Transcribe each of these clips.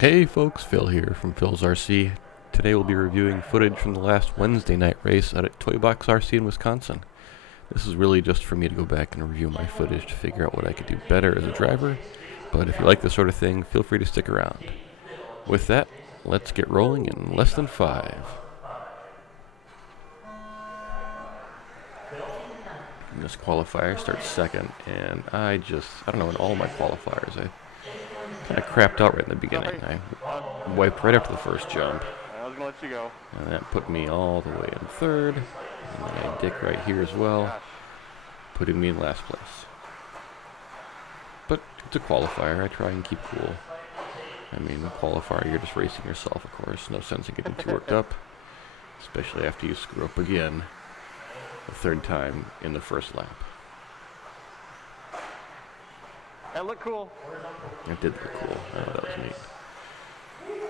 Hey folks, Phil here from Phil's RC. Today we'll be reviewing footage from the last Wednesday night race out at Toy Box RC in Wisconsin. This is really just for me to go back and review my footage to figure out what I could do better as a driver, but if you like this sort of thing, feel free to stick around. With that, let's get rolling in less than 5. And this qualifier starts second, and I don't know, in all my qualifiers, I kind of crapped out right in the beginning. I wiped right after the first jump. I was gonna let you go. And that put me all the way in third. And then I dick right here as well, putting me in last place. But it's a qualifier. I try and keep cool. I mean, a qualifier, you're just racing yourself, of course. No sense in getting too worked up, especially after you screw up again the third time in the first lap. That looked cool. It did look cool. I know that was neat.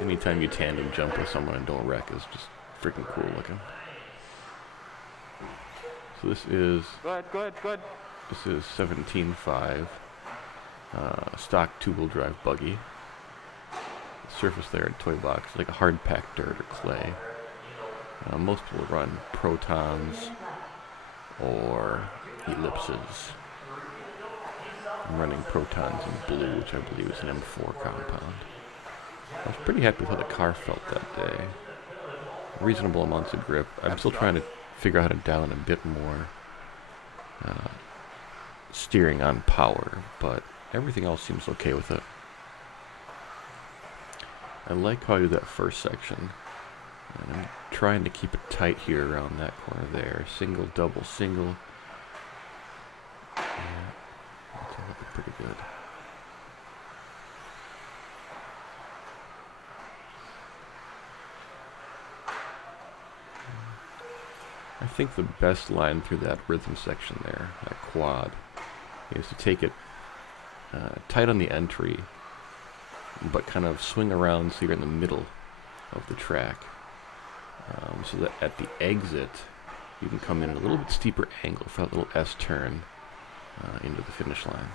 Anytime you tandem jump with someone and don't wreck is just freaking cool looking. So this is Go ahead. This is 17.5 stock two-wheel drive buggy. The surface there at Toy Box, like a hard packed dirt or clay. Most people run protons or ellipses. I'm running protons in blue, which I believe is an M4 compound. I was pretty happy with how the car felt that day. Reasonable amounts of grip. I'm still trying to figure out how to dial in a bit more steering on power, but everything else seems okay with it. I like how I do that first section. And I'm trying to keep it tight here around that corner there. Single, double, single. Yeah, that's looking pretty good. I think the best line through that rhythm section there, that quad, is to take it tight on the entry, but kind of swing around so you're in the middle of the track. So that at the exit, you can come in at a little bit steeper angle for that little S turn into the finish line.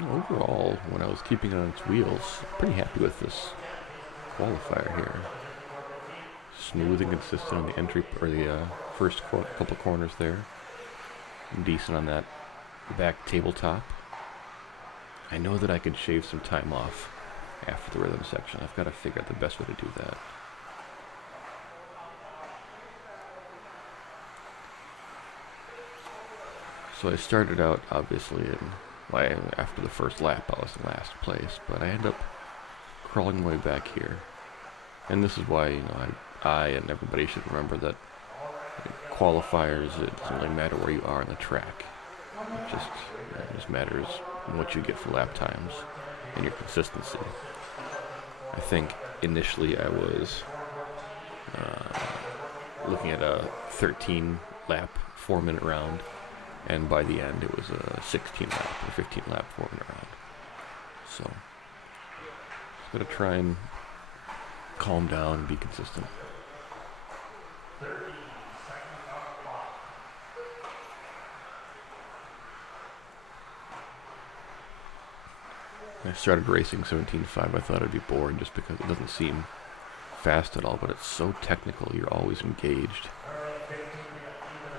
Overall, when I was keeping it on its wheels, pretty happy with this qualifier here. Smooth and consistent on the entry, or the first couple corners there. Decent on that back tabletop. I know that I could shave some time off after the rhythm section. I've got to figure out the best way to do that. So I started out, obviously, after the first lap I was in last place, but I end up crawling my way back here. And this is why, I and everybody should remember that qualifiers, it doesn't really matter where you are on the track. It just matters what you get for lap times and your consistency. I think initially I was looking at a 13 lap 4-minute round, and by the end it was a 16 lap or 15 lap 4-minute round. So just gotta try and calm down and be consistent. I started racing 17.5. I thought I'd be bored just because it doesn't seem fast at all, but it's so technical. You're always engaged.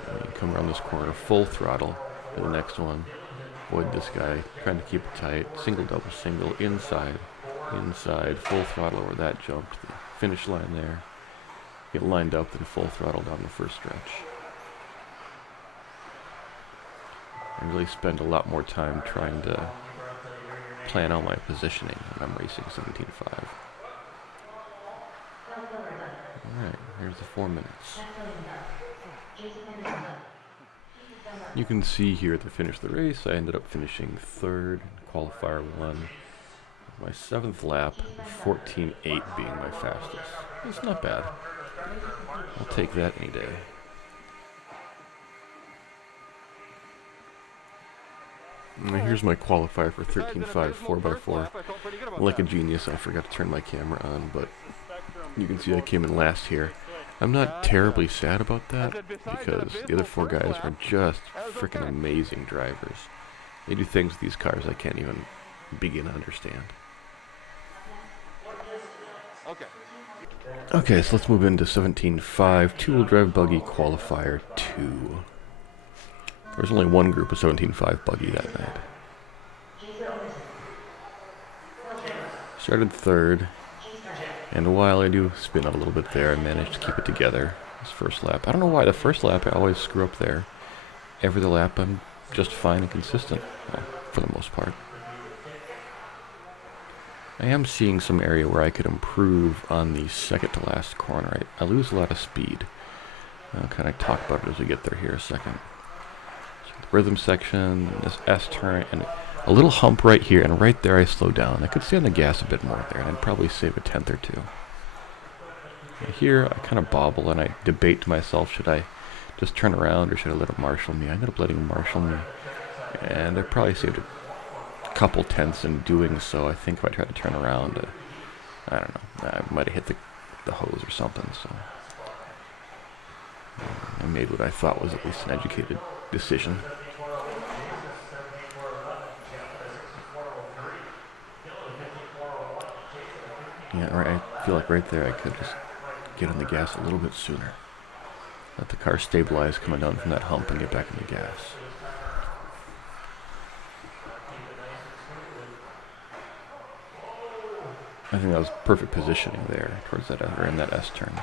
And you come around this corner, full throttle to the next one. Avoid this guy, trying to keep it tight. Single, double, single, inside, full throttle over that jump to the finish line there. Get lined up, then full throttle down the first stretch. I really spend a lot more time trying to plan out my positioning when I'm racing 17.5. Alright, here's the 4 minutes. You can see here at the finish of the race, I ended up finishing third, qualifier 1. My 7th lap, 14.8 being my fastest. It's not bad. I'll take that any day. Here's my qualifier for 13.5 4x4. Like a genius, I forgot to turn my camera on, but You can see I came in last here. I'm not terribly sad about that because the other four guys are just freaking amazing drivers. They do things with these cars I can't even begin to understand. Okay. Okay, so let's move into 17.5 two-wheel drive buggy qualifier 2. There's only one group of 17.5 buggy that night. Started third, and while I do spin out a little bit there, I managed to keep it together this first lap. I don't know why the first lap I always screw up there. Every other lap I'm just fine and consistent, for the most part. I am seeing some area where I could improve on the second to last corner. I lose a lot of speed. I'll kind of talk about it as we get there here a second. So the rhythm section, this S turn, and a little hump right here, and right there I slow down. I could stay on the gas a bit more there, and I'd probably save a tenth or two. And here I kind of bobble, and I debate to myself, should I just turn around or should I let it marshal me? I ended up letting him marshal me, and I probably saved a couple tenths in doing so. I think if I tried to turn around, I don't know, I might have hit the hose or something, so I made what I thought was at least an educated decision. Yeah, right, I feel like right there I could just get on the gas a little bit sooner. Let the car stabilize coming down from that hump and get back in the gas. I think that was perfect positioning there towards that or in that S turn.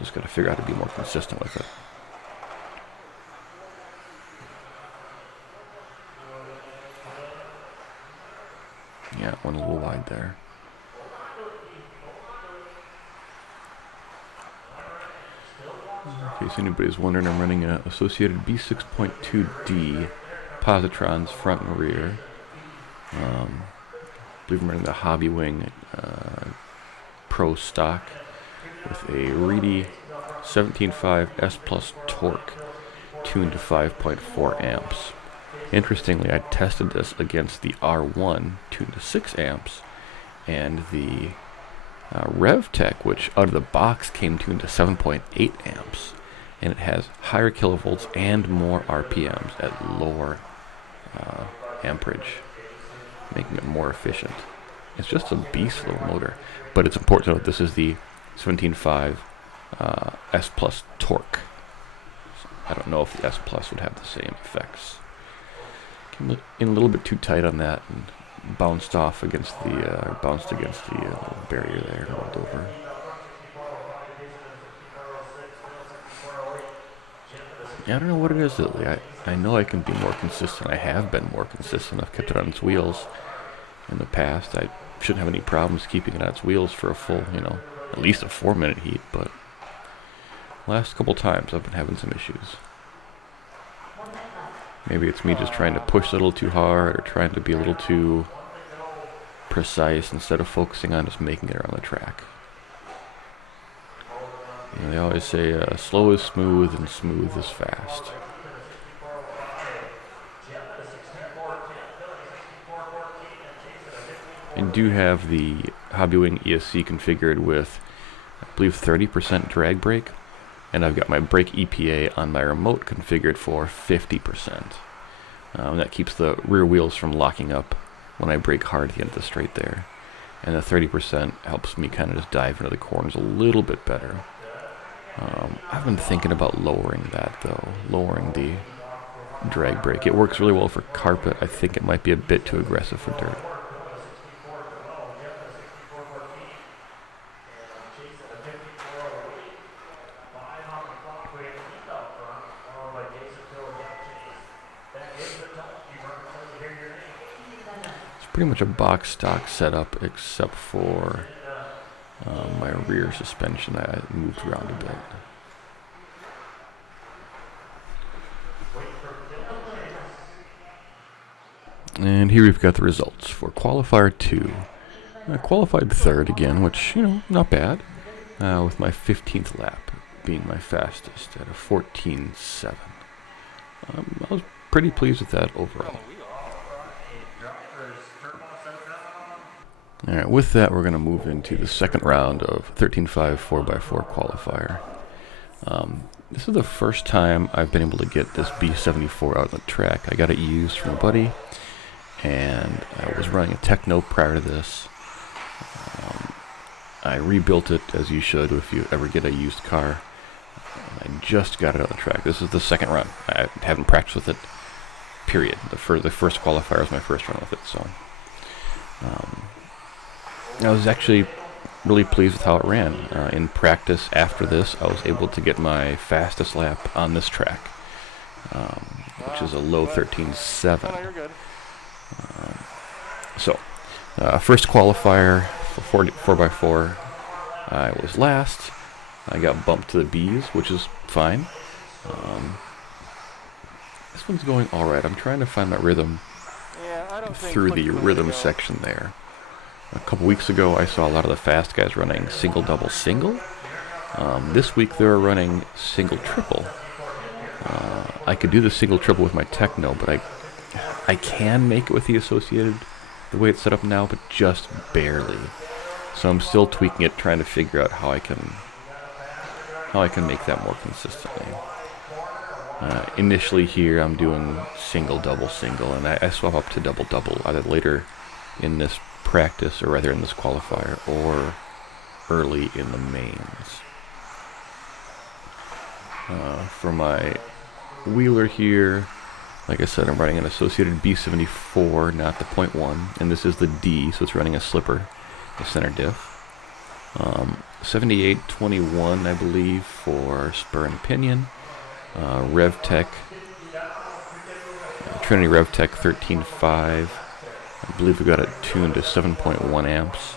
Just got to figure out how to be more consistent with it. Yeah, went a little wide there. In case anybody's wondering, I'm running a Associated B6.2D positrons front and rear. I believe I'm running the Hobbywing Pro stock with a Reedy 17.5 S Plus torque tuned to 5.4 amps. Interestingly, I tested this against the R1 tuned to 6 amps and the RevTech, which out of the box came tuned to 7.8 amps, and it has higher kilovolts and more RPMs at lower amperage, making it more efficient. It's just a beast little motor, but it's important to note this is the 17.5 S Plus torque. So I don't know if the S Plus would have the same effects. Came in a little bit too tight on that and bounced against the barrier there and rolled over. Yeah, I don't know what it is, Lily. I know I can be more consistent. I have been more consistent. I've kept it on its wheels in the past. I shouldn't have any problems keeping it on its wheels for a full, at least a 4-minute heat, but last couple times I've been having some issues. Maybe it's me just trying to push a little too hard or trying to be a little too precise instead of focusing on just making it around the track. They always say slow is smooth and smooth is fast. I do have the Hobbywing ESC configured with, I believe, 30% drag brake, and I've got my brake EPA on my remote configured for 50%. That keeps the rear wheels from locking up when I brake hard at the end of the straight there. And the 30% helps me kind of just dive into the corners a little bit better. I've been thinking about lowering that though, lowering the drag brake. It works really well for carpet. I think it might be a bit too aggressive for dirt. It's pretty much a box stock setup except for my rear suspension. I moved around a bit. And here we've got the results for qualifier 2. I qualified third again, which, not bad, with my 15th lap being my fastest at a 14.7. I was pretty pleased with that overall. Alright, with that we're going to move into the second round of 13.5 4x4 qualifier. This is the first time I've been able to get this B74 out on the track. I got it used from a buddy, and I was running a Techno prior to this. I rebuilt it, as you should if you ever get a used car. I just got it on the track. This is the second run. I haven't practiced with it, period. The first qualifier was my first run with it, so... I was actually really pleased with how it ran. In practice after this, I was able to get my fastest lap on this track, which is a low 13.7. Oh, you're good. First qualifier for 4x4, I was last. I got bumped to the Bs, which is fine. This one's going alright. I'm trying to find my rhythm Yeah, I don't think through the click-through rhythm go. section there. A couple weeks ago, I saw a lot of the fast guys running single, double, single. This week, they're running single, triple. I could do the single, triple with my Techno, but I can make it with the Associated the way it's set up now, but just barely. So I'm still tweaking it, trying to figure out how I can make that more consistently. Initially here, I'm doing single, double, single, and I swap up to double, double either later in this practice, or rather in this qualifier, or early in the mains. For my wheeler here, like I said, I'm running an Associated B74, not the .1, and this is the D, so it's running a slipper, the center diff. 7821, I believe, for spur and pinion. RevTech, Trinity RevTech 13.5. I believe we got it tuned to 7.1 amps.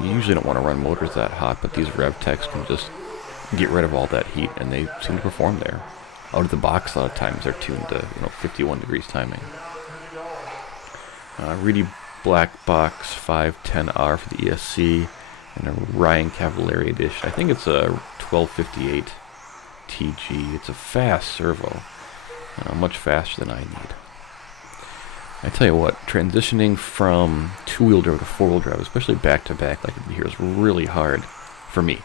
You usually don't want to run motors that hot, but these RevTechs can just get rid of all that heat, and they seem to perform there. Out of the box, a lot of times they're tuned to 51 degrees timing. Reedy Black Box 510R for the ESC, and a Ryan Cavalieri edition. I think it's a 1258 TG. It's a fast servo, much faster than I need. I tell you what, transitioning from two-wheel drive to four-wheel drive, especially back-to-back like here, is really hard for me.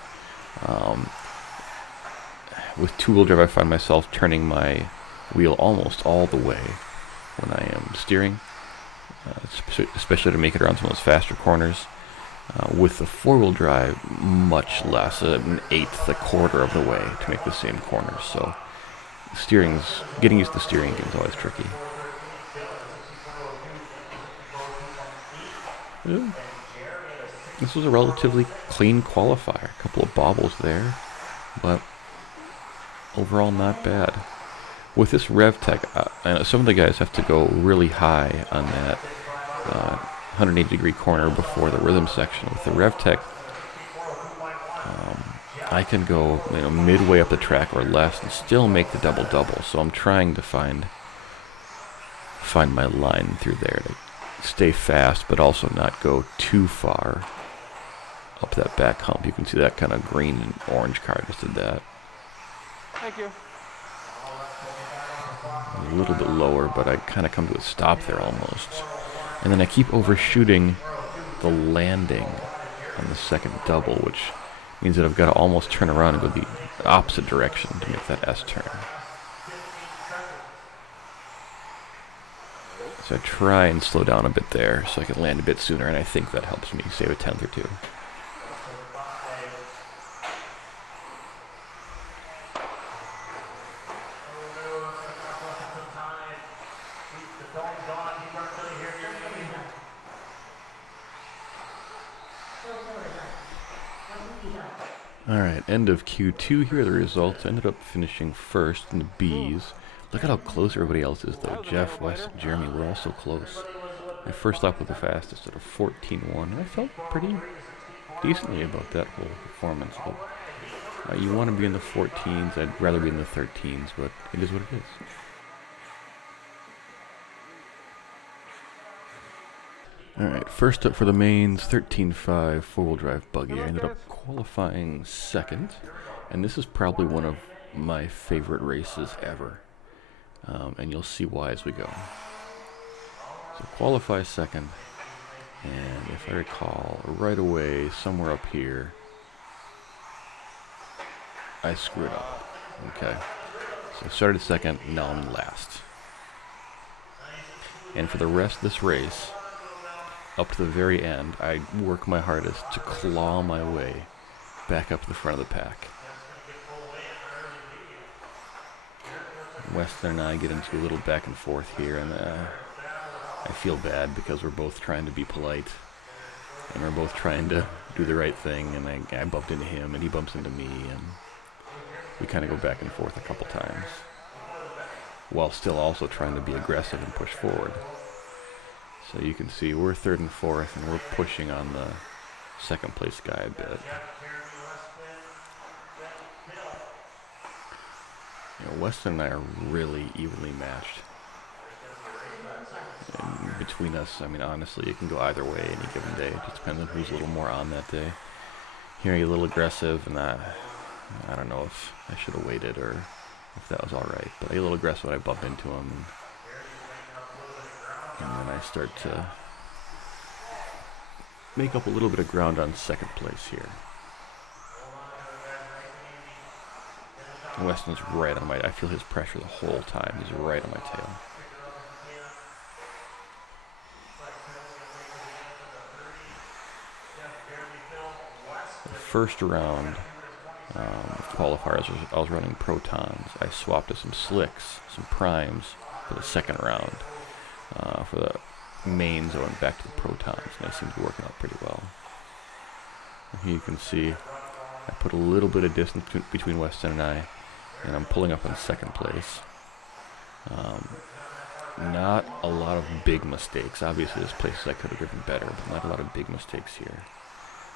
With two-wheel drive, I find myself turning my wheel almost all the way when I am steering, especially to make it around some of those faster corners. With the four-wheel drive, much less, an eighth, a quarter of the way to make the same corners. So, getting used to steering is always tricky. Yeah. This was a relatively clean qualifier. A couple of bobbles there, but overall not bad. With this RevTech, I know some of the guys have to go really high on that 180 degree corner before the rhythm section. With the RevTech, I can go midway up the track or less and still make the double-double. So I'm trying to find my line through there to stay fast, but also not go too far up that back hump. You can see that kind of green and orange car just did that. Thank you. A little bit lower, but I kind of come to a stop there almost. And then I keep overshooting the landing on the second double, which means that I've got to almost turn around and go the opposite direction to make that S turn. So I try and slow down a bit there so I can land a bit sooner, and I think that helps me save a tenth or two. Alright, end of Q2 here. The results ended up finishing first in the Bs. Look at how close everybody else is, though. Jeff, Wes, Jeremy, we're all so close. My first lap was the fastest at a 14.1, and I felt pretty decently about that whole performance. But, you want to be in the 14s. I'd rather be in the 13s, but it is what it is. Alright, first up for the mains, 13.5 four-wheel drive buggy. I ended up qualifying second, and this is probably one of my favorite races ever. And you'll see why as we go. So qualify second, And if I recall, right away, somewhere up here, I screwed up. Okay. So I started second, now I'm last. And for the rest of this race, up to the very end, I work my hardest to claw my way back up to the front of the pack. Weston and I get into a little back and forth here, and I feel bad because we're both trying to be polite, and we're both trying to do the right thing, and I bumped into him, and he bumps into me, and we kind of go back and forth a couple times, while still also trying to be aggressive and push forward. So you can see we're third and fourth, and we're pushing on the second place guy a bit. You know, Weston and I are really evenly matched. And between us, I mean, honestly, it can go either way any given day. It just depends on who's a little more on that day. Here, you're a little aggressive, and I don't know if I should have waited or if that was all right. But I get a little aggressive when I bump into him, and then I start to make up a little bit of ground on second place here. Weston's right on my, I feel his pressure the whole time. He's right on my tail. The first round of qualifiers, I was running Protons. I swapped to some Slicks, some Primes for the second round. For the mains, I went back to the Protons, and they seem to be working out pretty well. Here you can see I put a little bit of distance between Weston and I, and I'm pulling up in second place. Not a lot of big mistakes. Obviously, there's places I could have driven better, but not a lot of big mistakes here.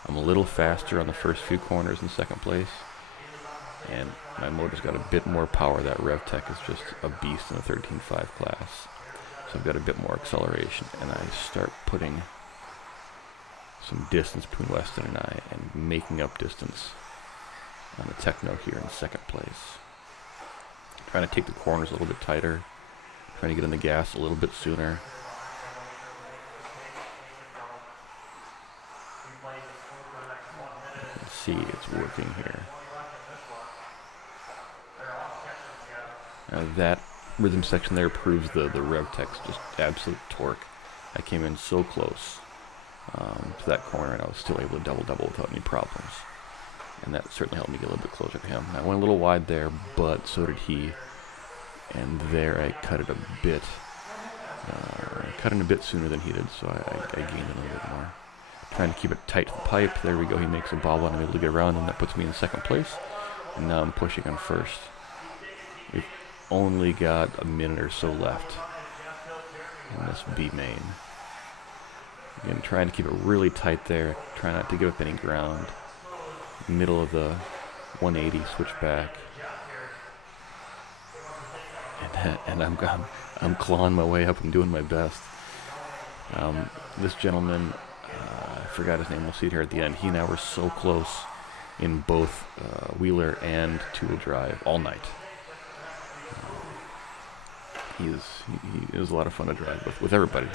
I'm a little faster on the first few corners in second place, and my motor's got a bit more power. That RevTech is just a beast in the 13.5 class. So I've got a bit more acceleration, and I start putting some distance between Weston and I and making up distance on the Techno here in second place. Trying to take the corners a little bit tighter, trying to get in the gas a little bit sooner. You can see it's working here. Now that rhythm section there proves the RevTech's just absolute torque. I came in so close to that corner, and I was still able to double without any problems. And that certainly helped me get a little bit closer to him. I went a little wide there, but so did he. And there I cut it a bit. Cut in a bit sooner than he did, so I gained a little bit more. Trying to keep it tight to the pipe. There we go. He makes a bobble, and I'm able to get around, and that puts me in second place. And now I'm pushing on first. We've only got a minute or so left in this B main. Again, trying to keep it really tight there. Try not to give up any ground. Middle of the 180 switchback, and I'm clawing my way up. I'm doing my best. This gentleman, I forgot his name. We'll see it here at the end. He and I were so close in both wheeler and two-wheel drive all night. He is a lot of fun to drive with everybody.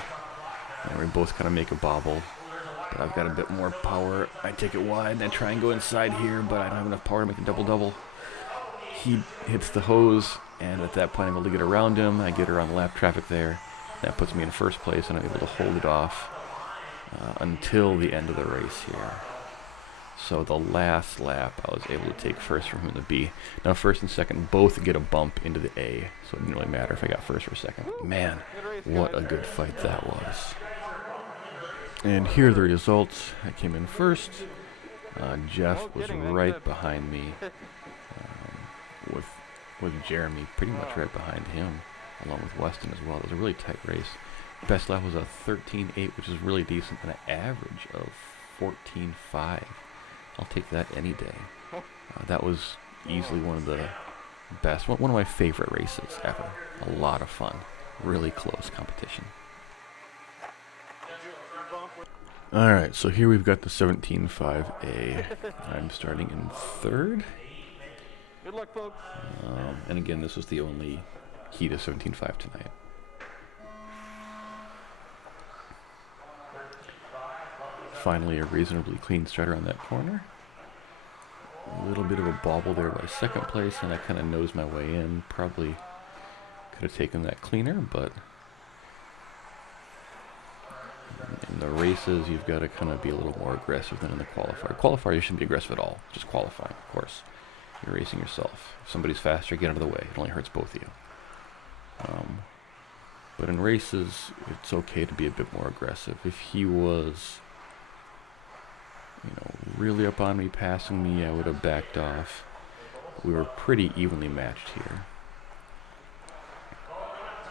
And we both kind of make a bobble. But I've got a bit more power. I take it wide and I try and go inside here, but I don't have enough power to make a double-double. He hits the hose, and at that point I'm able to get around him. I get around lap traffic there. That puts me in first place, and I'm able to hold it off until the end of the race here. So the last lap I was able to take first from him in the B. Now first and second both get a bump into the A, so it didn't really matter if I got first or second. Man, what a good fight that was. And here are the results. I came in first. Jeff was right behind me, with Jeremy pretty much right behind him, along with Weston as well. It was a really tight race. Best lap was a 13.8, which is really decent, and an average of 14.5. I'll take that any day. That was easily one of the best, one of my favorite races ever. A lot of fun. Really close competition. Alright, so here we've got the 17.5A. I'm starting in third. Good luck, folks. And again, this was the only heat of 17.5 tonight. Finally, a reasonably clean start around that corner. A little bit of a bobble there by second place, and I kind of nosed my way in. Probably could have taken that cleaner, but in the races, you've got to kind of be a little more aggressive than in the qualifier. Qualifier, you shouldn't be aggressive at all. Just qualifying, of course. You're racing yourself. If somebody's faster, get out of the way. It only hurts both of you. But in races, it's okay to be a bit more aggressive. If he was, really up on me, passing me, I would have backed off. We were pretty evenly matched here.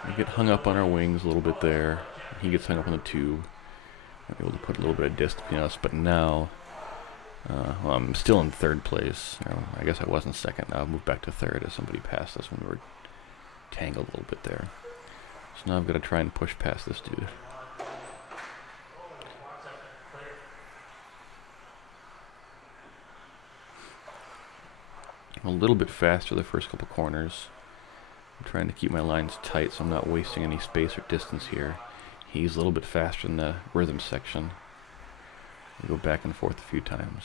We get hung up on our wings a little bit there. He gets hung up on the tube. I'm able to put a little bit of distance between us, but now, I'm still in third place. I guess I was in second. Now I've moved back to third as somebody passed us when we were tangled a little bit there. So now I've got to try and push past this dude. I'm a little bit faster the first couple corners. I'm trying to keep my lines tight so I'm not wasting any space or distance here. He's a little bit faster in the rhythm section. We go back and forth a few times.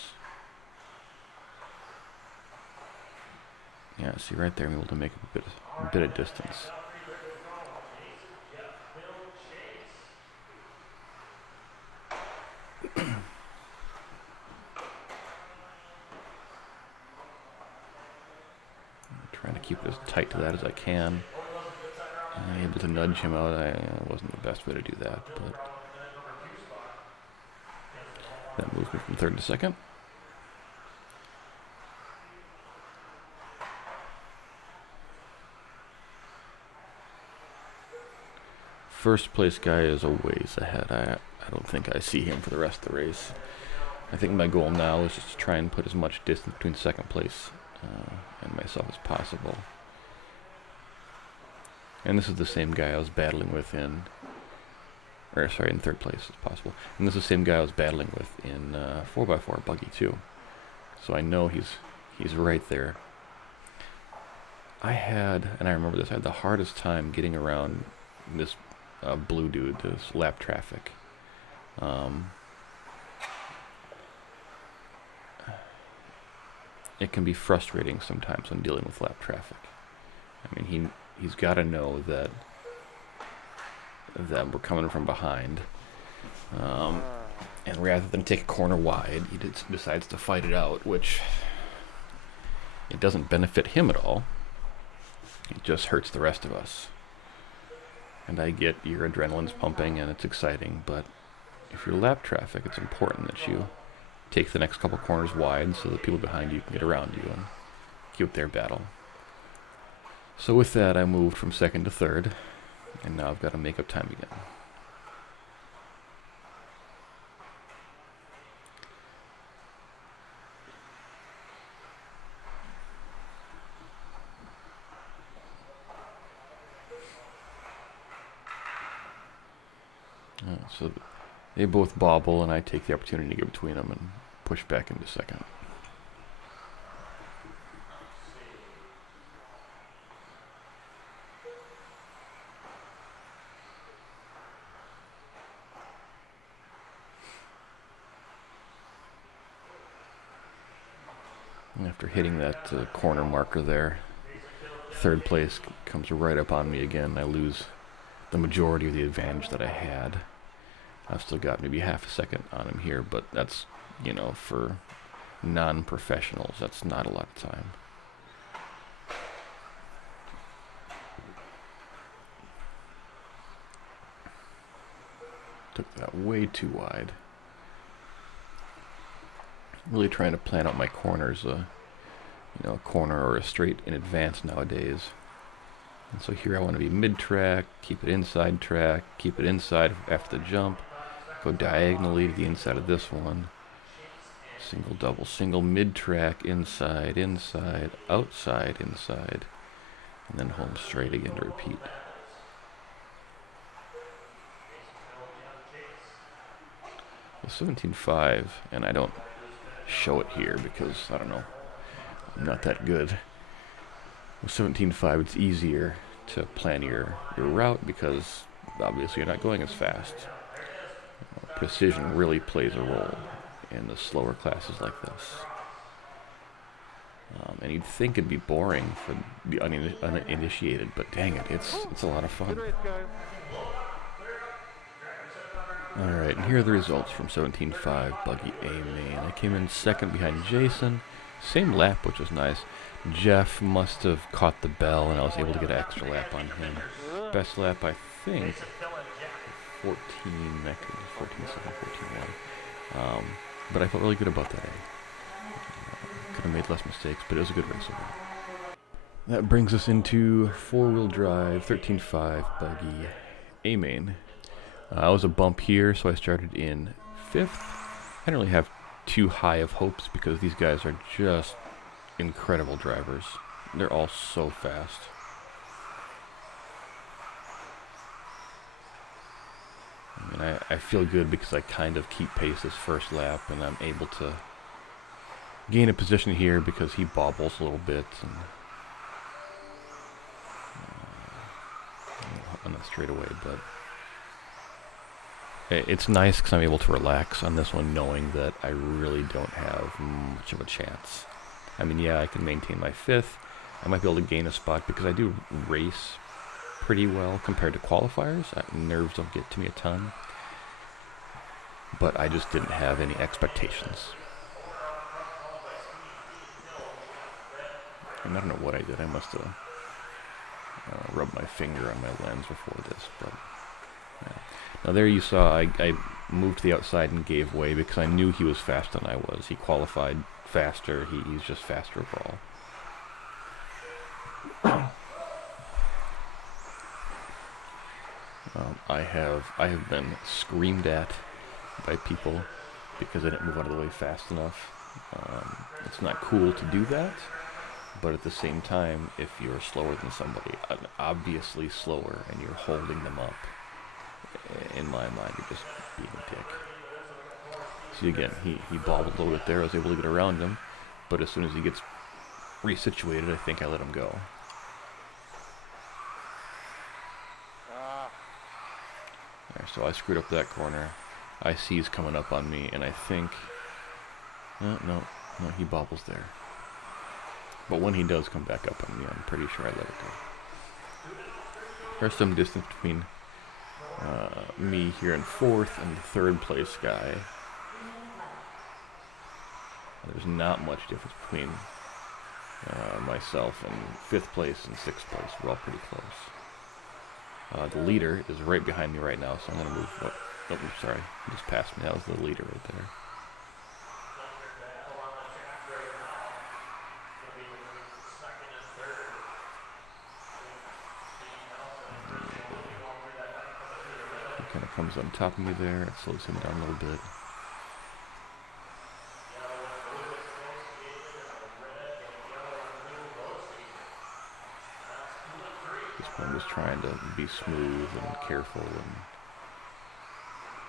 Yeah, see right there I'm able to make a bit of distance. Trying to keep it as tight to that as I can. I'm able to nudge him out. It wasn't the best way to do that, but that moves me from third to second. First place guy is a ways ahead. I don't think I see him for the rest of the race. I think my goal now is just to try and put as much distance between second place and myself as possible. And this is the same guy I was battling with in third place as possible. And this is the same guy I was battling with in 4x4 buggy too. So I know he's right there. I remember this, I had the hardest time getting around this blue dude, this lap traffic. It can be frustrating sometimes when dealing with lap traffic. I mean, he's got to know that we're coming from behind, and rather than take a corner wide, he decides to fight it out, which it doesn't benefit him at all. It just hurts the rest of us. And I get your adrenaline's pumping and it's exciting, but if you're lap traffic, it's important that you take the next couple corners wide so that people behind you can get around you and keep their battle. So with that, I moved from second to third, and now I've got to make up time again. So they both bobble, and I take the opportunity to get between them and push back into second. And after hitting that corner marker there, third place comes right up on me again. I lose the majority of the advantage that I had. I've still got maybe half a second on him here, but that's, for non-professionals, that's not a lot of time. Took that way too wide. Really trying to plan out my corners, a corner or a straight in advance nowadays. And so here I want to be mid-track, keep it inside track, keep it inside after the jump, go diagonally to the inside of this one. Single, double, single, mid-track, inside, inside, outside, inside, and then home straight again to repeat. The 17.5, and I don't show it here because, I don't know, I'm not that good. With 17.5, it's easier to plan your route because obviously you're not going as fast. precision really plays a role in the slower classes like this. And you'd think it'd be boring for the uninitiated, but dang it, it's a lot of fun. Good race, guys. Alright, and here are the results from 17.5 Buggy A main. I came in second behind Jason. Same lap, which was nice. Jeff must have caught the bell, and I was able to get an extra lap on him. Best lap, I think, 14, I think 14.7, 14.1. But I felt really good about that. Could have made less mistakes, but it was a good race overall. That brings us into four-wheel drive, 13.5 Buggy A main. I was a bump here, so I started in 5th. I didn't really have too high of hopes because these guys are just incredible drivers. They're all so fast. And I feel good because I kind of keep pace this first lap, and I'm able to gain a position here because he bobbles a little bit and on the straightaway, but it's nice because I'm able to relax on this one knowing that I really don't have much of a chance. I mean, yeah, I can maintain my 5th. I might be able to gain a spot because I do race pretty well compared to qualifiers. Nerves don't get to me a ton. But I just didn't have any expectations. And I don't know what I did. I must have rubbed my finger on my lens before this. But yeah. Now there you saw I moved to the outside and gave way because I knew he was faster than I was. He qualified faster. He's just faster overall. I have been screamed at by people because I didn't move out of the way fast enough. It's not cool to do that, but at the same time, if you're slower than somebody, obviously slower, and you're holding them up, in my mind, you're just being a dick. See, again, he bobbled a little bit there. I was able to get around him, but as soon as he gets resituated, I think I let him go. There, so I screwed up that corner. I see he's coming up on me, and I think... No, he bobbles there. But when he does come back up on me, I'm pretty sure I let it go. There's some distance between me here in 4th and the 3rd place guy. There's not much difference between myself and 5th place and 6th place. We're all pretty close. The leader is right behind me right now, so I'm going to move... Oh, sorry. He just passed me. That was the leader right there. He kind of comes on top of me there. It slows him down a little bit. I'm just trying to be smooth and careful and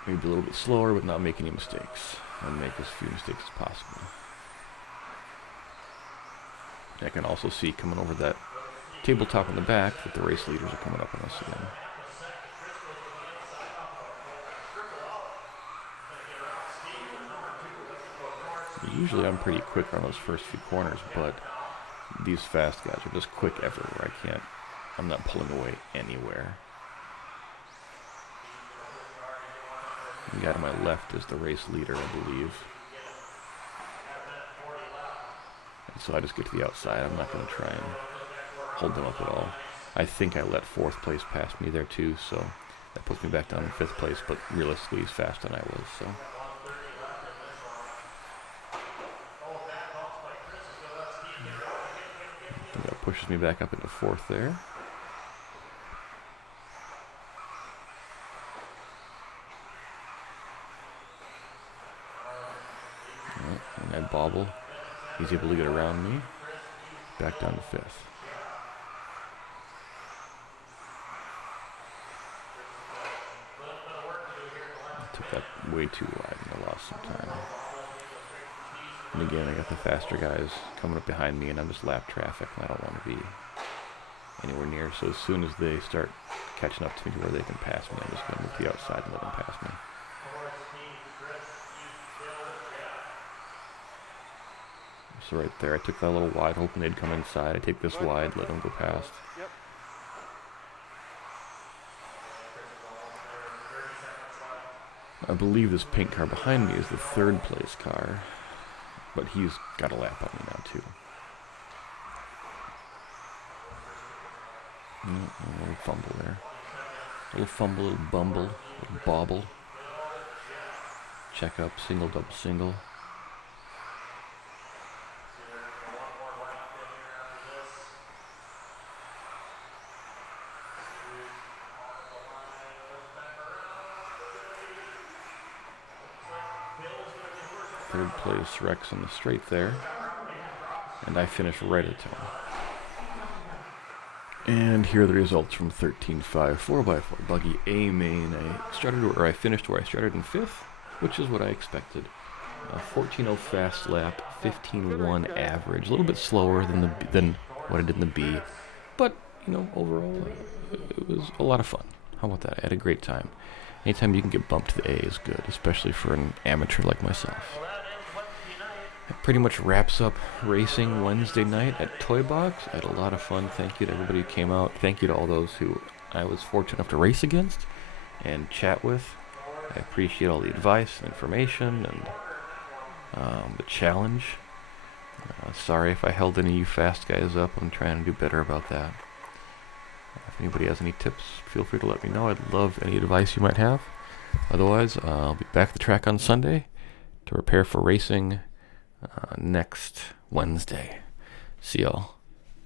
maybe a little bit slower but not make any mistakes and make as few mistakes as possible. I can also see coming over that tabletop in the back that the race leaders are coming up on us again. Usually I'm pretty quick on those first few corners, but these fast guys are just quick everywhere. I'm not pulling away anywhere. The guy to my left is the race leader, I believe. And so I just get to the outside. I'm not going to try and hold them up at all. I think I let 4th place pass me there too, so that puts me back down in 5th place, but realistically he's faster than I was, so. That pushes me back up into 4th there. And I bobble. He's able to get around me. Back down to 5th. I took that way too wide and I lost some time. And again, I got the faster guys coming up behind me and I'm just lap traffic and I don't want to be anywhere near. So as soon as they start catching up to me to where they can pass me, I'm just going to move to the outside and let them pass me. So right there, I took that little wide, hoping they'd come inside. I take this wide, let them go past. Yep. I believe this pink car behind me is the third place car, but he's got a lap on me now too. A little fumble there. A little fumble, little bumble, little bobble. Check up, single, double, single. Third place Rex on the straight there. And I finish right at him. And here are the results from 13.5 4x4 buggy A main. I finished where I started in 5th, which is what I expected. 14.0 fast lap, 15.1 average, a little bit slower than what I did in the B, but you know, overall it was a lot of fun. How about that? I had a great time. Anytime you can get bumped to the A is good, especially for an amateur like myself. That pretty much wraps up racing Wednesday night at Toy Box. I had a lot of fun. Thank you to everybody who came out. Thank you to all those who I was fortunate enough to race against and chat with. I appreciate all the advice and information and the challenge. Sorry if I held any of you fast guys up. I'm trying to do better about that. If anybody has any tips, feel free to let me know. I'd love any advice you might have. Otherwise, I'll be back at the track on Sunday to prepare for racing next Wednesday. See y'all.